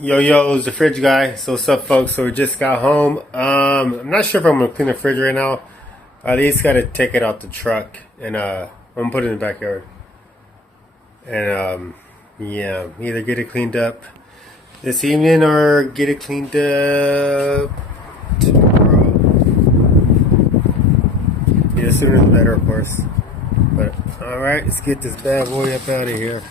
Yo, it's the fridge guy. So what's up, folks? So we just got home. I'm not sure if I'm gonna clean the fridge right now. At least gotta take it out the truck and I'm gonna put it in the backyard. And yeah, either get it cleaned up this evening or get it cleaned up tomorrow. Yeah, sooner the better, of course. But all right, let's get this bad boy up out of here.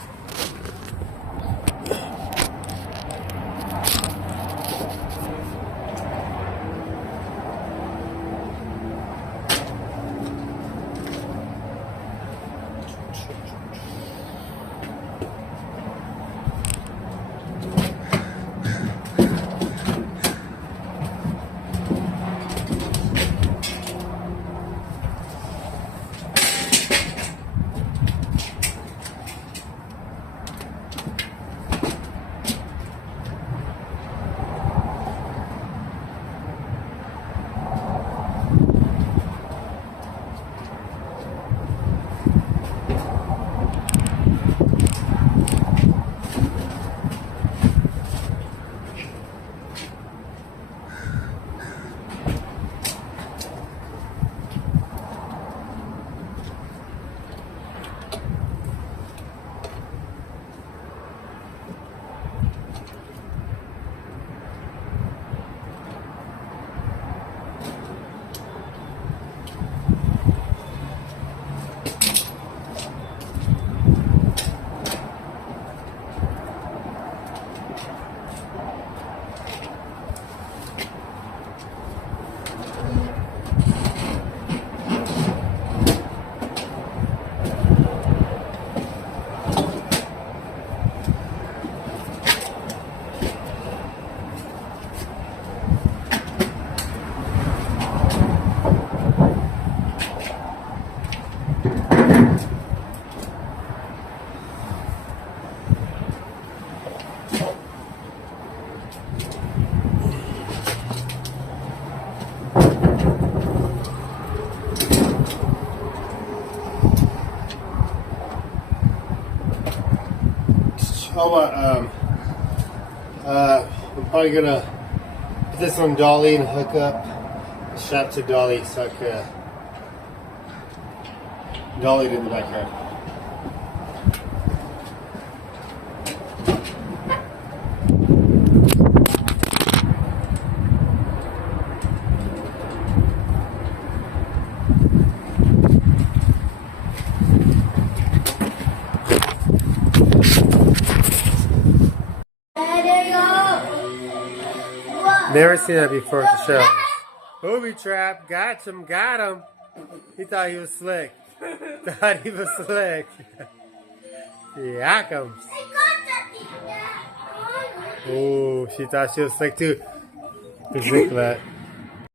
Oh, I'm probably gonna put this on dolly and hook up the strap to dolly so I can dolly it in the backyard. Never seen that before at the show. Booby trap, got him. He thought he was slick. Thought he was slick. Yakums. Oh, she thought she was slick too. The Ziklat.